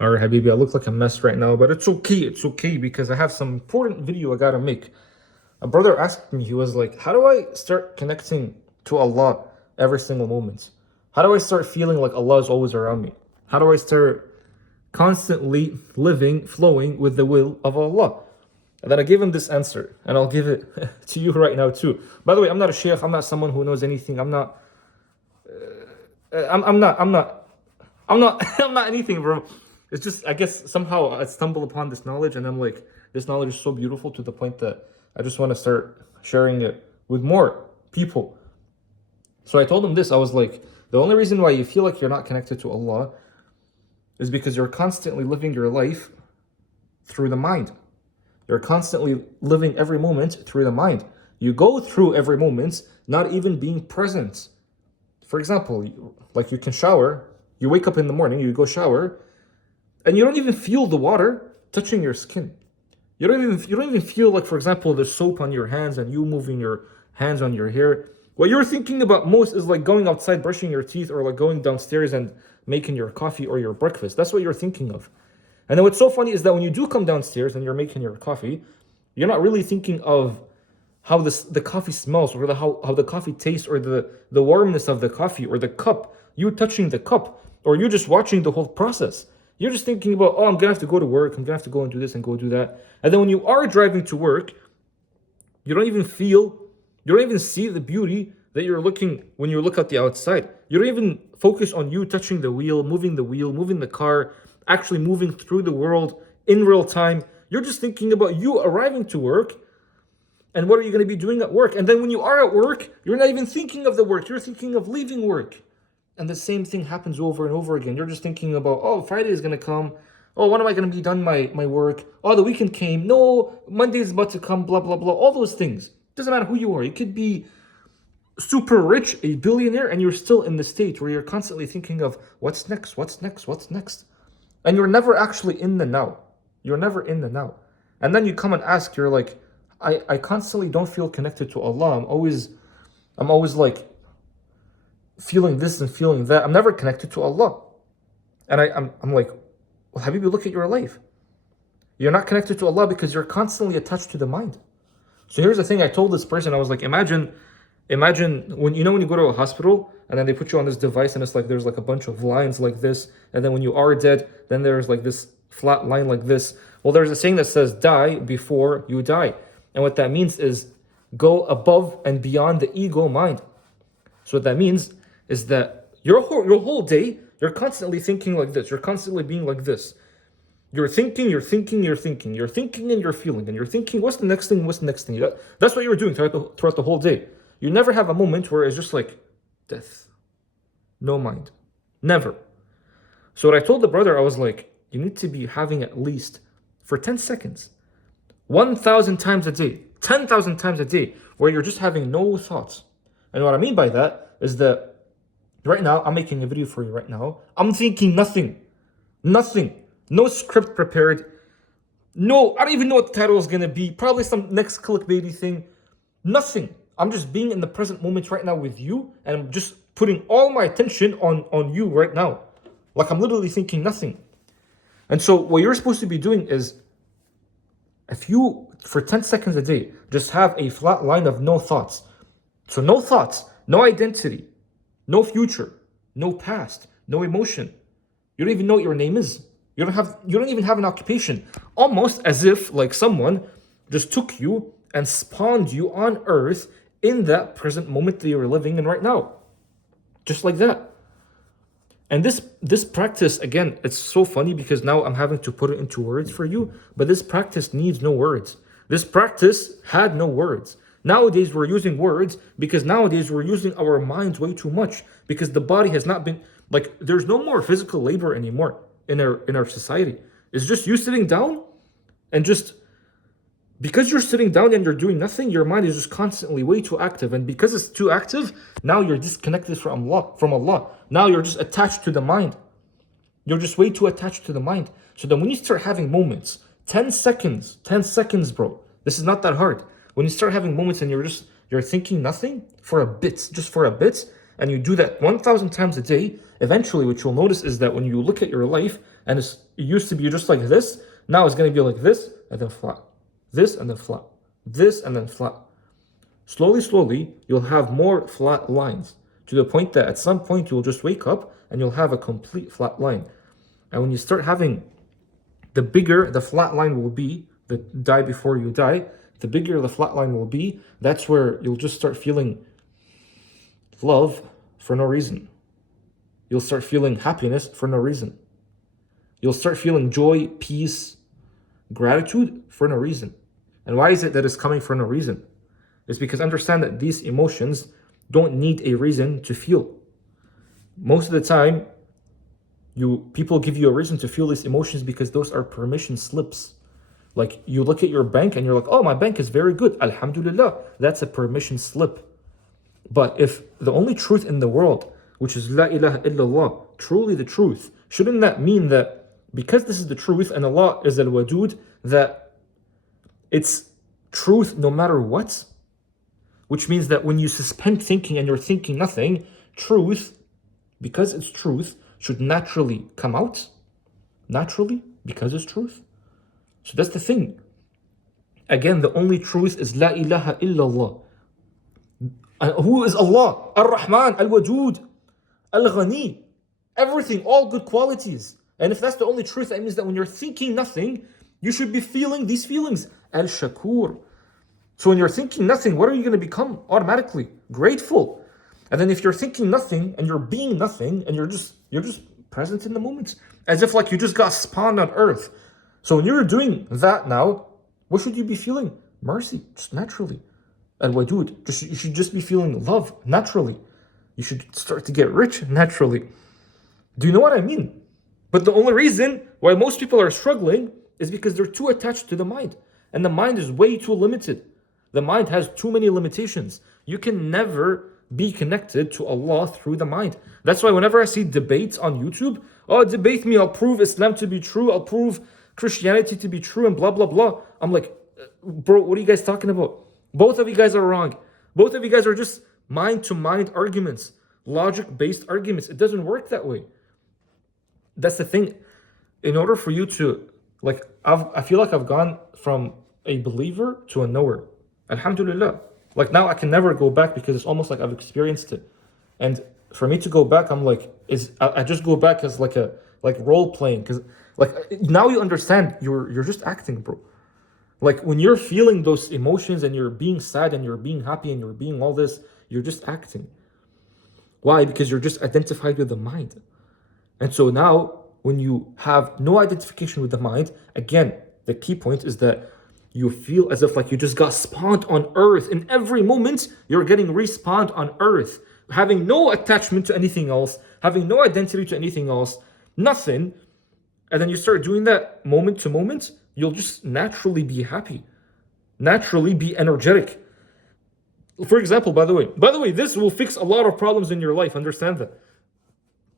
All right, Habibi, I look like a mess right now, but it's okay. It's okay because I have some important video I gotta make. A brother asked me, he was like, how do I start connecting to Allah every single moment? How do I start feeling like Allah is always around me? How do I start constantly living, flowing with the will of Allah? And then I gave him this answer, and I'll give it to you right now too. By the way, I'm not a sheikh. I'm not someone who knows anything. I'm not anything, bro. It's just, I guess somehow I stumble upon this knowledge, and I'm like, this knowledge is so beautiful to the point that I just want to start sharing it with more people. So I told him this. I was like, the only reason why you feel like you're not connected to Allah is because you're constantly living your life through the mind. You're constantly living every moment through the mind. You go through every moment not even being present. For example, like you can shower, you wake up in the morning, you go shower, and you don't even feel the water touching your skin. You don't even feel like, for example, the soap on your hands and you moving your hands on your hair. What you're thinking about most is like going outside, brushing your teeth, or like going downstairs and making your coffee or your breakfast. That's what you're thinking of. And then what's so funny is that when you do come downstairs and you're making your coffee, you're not really thinking of how the coffee smells, or how the coffee tastes, or the warmness of the coffee, or the cup, you touching the cup, or you just watching the whole process. You're just thinking about, oh, I'm gonna have to go to work, I'm gonna have to go and do this and go do that. And then when you are driving to work, you don't even see the beauty that you're looking when you look at the outside. You don't even focus on you touching the wheel, moving the car, actually moving through the world in real time. You're just thinking about you arriving to work and what are you going to be doing at work. And then when you are at work, you're not even thinking of the work, you're thinking of leaving work. And the same thing happens over and over again. You're just thinking about, oh, Friday is going to come. Oh, when am I going to be done my work? Oh, the weekend came. No, Monday is about to come, blah, blah, blah. All those things. Doesn't matter who you are. You could be super rich, a billionaire, and you're still in the state where you're constantly thinking of what's next, what's next, what's next. And you're never actually in the now. You're never in the now. And then you come and ask, you're like, I constantly don't feel connected to Allah. I'm always like feeling this and feeling that. I'm never connected to Allah. And I'm like, well, Habibi, look at your life. You're not connected to Allah because you're constantly attached to the mind. So here's the thing I told this person. I was like, imagine when you go to a hospital and then they put you on this device and it's like there's like a bunch of lines like this, and then when you are dead, then there's like this flat line like this. Well, there's a saying that says die before you die. And what that means is go above and beyond the ego mind. So what that means is that your whole day, you're constantly thinking like this. You're constantly being like this. You're thinking, and you're feeling, and you're thinking, what's the next thing? That's what you're doing throughout the whole day. You never have a moment where it's just like death. No mind. Never. So what I told the brother, I was like, you need to be having at least for 10 seconds, 1,000 times a day, 10,000 times a day, where you're just having no thoughts. And what I mean by that is that right now, I'm making a video for you right now. I'm thinking nothing. No script prepared. No, I don't even know what the title is going to be. Probably some next clickbaity thing. Nothing. I'm just being in the present moment right now with you, and I'm just putting all my attention on you right now. Like I'm literally thinking nothing. And so what you're supposed to be doing is, if you, for 10 seconds a day, just have a flat line of no thoughts. So no thoughts, no identity, no future, no past, no emotion. You don't even know what your name is. You don't even have an occupation. Almost as if like someone just took you and spawned you on earth in that present moment that you're living in right now. Just like that. And this practice, again, it's so funny because now I'm having to put it into words for you, but this practice needs no words. This practice had no words. Nowadays, we're using words because nowadays we're using our minds way too much, because the body has not been, like, there's no more physical labor anymore in our society. It's just you sitting down and just, because you're sitting down and you're doing nothing, your mind is just constantly way too active. And because it's too active, now you're disconnected from Allah. Now you're just attached to the mind. You're just way too attached to the mind. So then when you start having moments, 10 seconds, bro. This is not that hard. When you start having moments and you're thinking nothing for a bit, and you do that 1,000 times a day, eventually what you'll notice is that when you look at your life, And it used to be just like this. Now it's going to be like this and then flat. This and then flat. This and then flat. Slowly, slowly, you'll have more flat lines to the point that at some point you'll just wake up and you'll have a complete flat line. And when you start having, the bigger the flat line will be, the die before you die, the bigger the flat line will be, that's where you'll just start feeling love for no reason. You'll start feeling happiness for no reason. You'll start feeling joy, peace, gratitude for no reason. And why is it that it's coming for no reason? It's because understand that these emotions don't need a reason to feel. Most of the time, people give you a reason to feel these emotions because those are permission slips. Like you look at your bank and you're like, oh, my bank is very good. Alhamdulillah. That's a permission slip. But if the only truth in the world, which is La ilaha illallah, truly the truth, shouldn't that mean that because this is the truth and Allah is al-Wadud, that it's truth no matter what? Which means that when you suspend thinking and you're thinking nothing, truth, because it's truth, should naturally come out. Naturally, because it's truth. So that's the thing. Again, the only truth is La ilaha illallah. Who is Allah? Ar-Rahman, Al-Wadud, Al-Ghani. Everything, all good qualities. And if that's the only truth, that means that when you're thinking nothing, you should be feeling these feelings. Al-Shakur. So when you're thinking nothing, what are you going to become automatically? Grateful. And then if you're thinking nothing and you're being nothing and you're just present in the moment, as if like you just got spawned on earth. So when you're doing that now, what should you be feeling? Mercy, just naturally. Al-Wadud, you should just be feeling love naturally. You should start to get rich naturally. Do you know what I mean? But the only reason why most people are struggling is because they're too attached to the mind. And the mind is way too limited. The mind has too many limitations. You can never be connected to Allah through the mind. That's why whenever I see debates on YouTube, oh, debate me, I'll prove Islam to be true, I'll prove Christianity to be true, and blah, blah, blah. I'm like, bro, what are you guys talking about? Both of you guys are wrong. Both of you guys are just mind-to-mind arguments, logic-based arguments. It doesn't work that way. That's the thing. In order for you to, like, I feel like I've gone from a believer to a knower. Alhamdulillah. Like now I can never go back because it's almost like I've experienced it. And for me to go back, I'm like, I just go back as like role playing. Because like now you understand you're just acting, bro. Like when you're feeling those emotions and you're being sad and you're being happy and you're being all this, you're just acting. Why? Because you're just identified with the mind. And so now when you have no identification with the mind, again, the key point is that you feel as if like you just got spawned on earth. In every moment, you're getting respawned on earth, having no attachment to anything else, having no identity to anything else, nothing. And then you start doing that moment to moment, you'll just naturally be happy, naturally be energetic. For example, by the way, this will fix a lot of problems in your life. Understand that.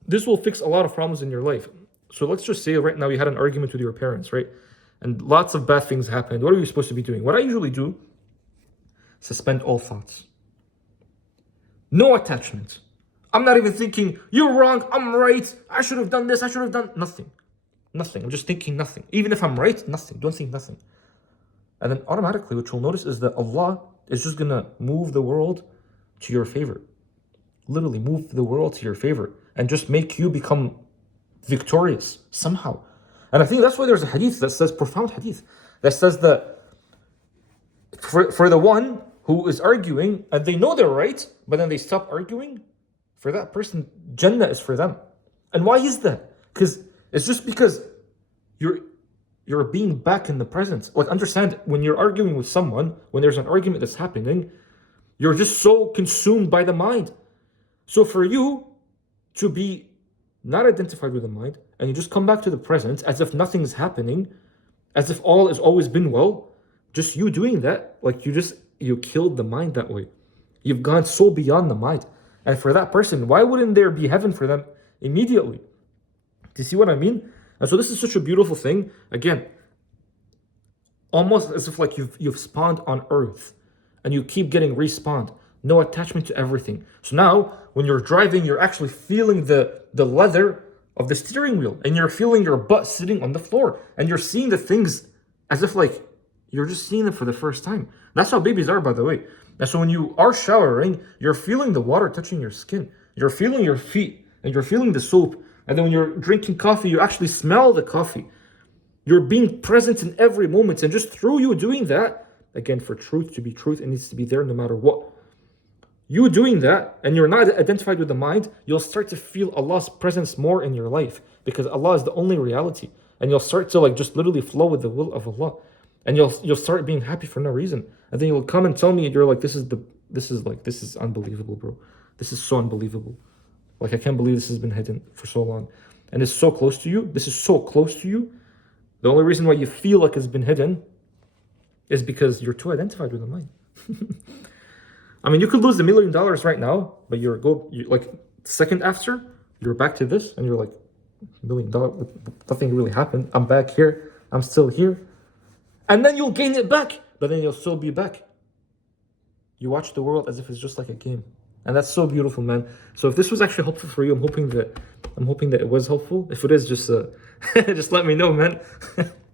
This will fix a lot of problems in your life. So let's just say right now you had an argument with your parents, right? And lots of bad things happened. What are you supposed to be doing? What I usually do, suspend all thoughts. No attachment. I'm not even thinking, you're wrong, I'm right, I should have done this, I should have done nothing. Nothing. I'm just thinking nothing. Even if I'm right, nothing. Don't think nothing. And then automatically what you'll notice is that Allah is just gonna move the world to your favor. Literally move the world to your favor and just make you become victorious somehow. And I think that's why there's a hadith that says, profound hadith, that says that for the one who is arguing and they know they're right, but then they stop arguing, for that person, Jannah is for them. And why is that? Because it's just because you're being back in the present. Like understand, when you're arguing with someone, when there's an argument that's happening, you're just so consumed by the mind. So for you to be not identified with the mind, and you just come back to the present as if nothing's happening, as if all has always been well, just you doing that, like you killed the mind that way. You've gone so beyond the mind. And for that person, why wouldn't there be heaven for them immediately? Do you see what I mean? And so this is such a beautiful thing. Again, almost as if like you've spawned on earth and you keep getting respawned. No attachment to everything. So now when you're driving, you're actually feeling the leather of the steering wheel, and you're feeling your butt sitting on the floor, and you're seeing the things as if like you're just seeing them for the first time. That's how babies are, by the way. And so when you are showering, you're feeling the water touching your skin, you're feeling your feet, and you're feeling the soap. And then when you're drinking coffee, you actually smell the coffee. You're being present in every moment. And just through you doing that, again, for truth to be truth, it needs to be there no matter what. You doing that, and you're not identified with the mind, you'll start to feel Allah's presence more in your life, because Allah is the only reality. And you'll start to like just literally flow with the will of Allah. And you'll start being happy for no reason. And then you'll come and tell me, you're like, this is unbelievable, bro. This is so unbelievable. Like, I can't believe this has been hidden for so long. And it's so close to you. This is so close to you. The only reason why you feel like it's been hidden is because you're too identified with the mind. I mean, you could lose $1 million right now, but like second after, you're back to this, and you're like, $1 million, nothing really happened. I'm back here. I'm still here. And then you'll gain it back, but then you'll still be back. You watch the world as if it's just like a game. And that's so beautiful, man. So if this was actually helpful for you, I'm hoping that it was helpful. If it is, just just let me know, man.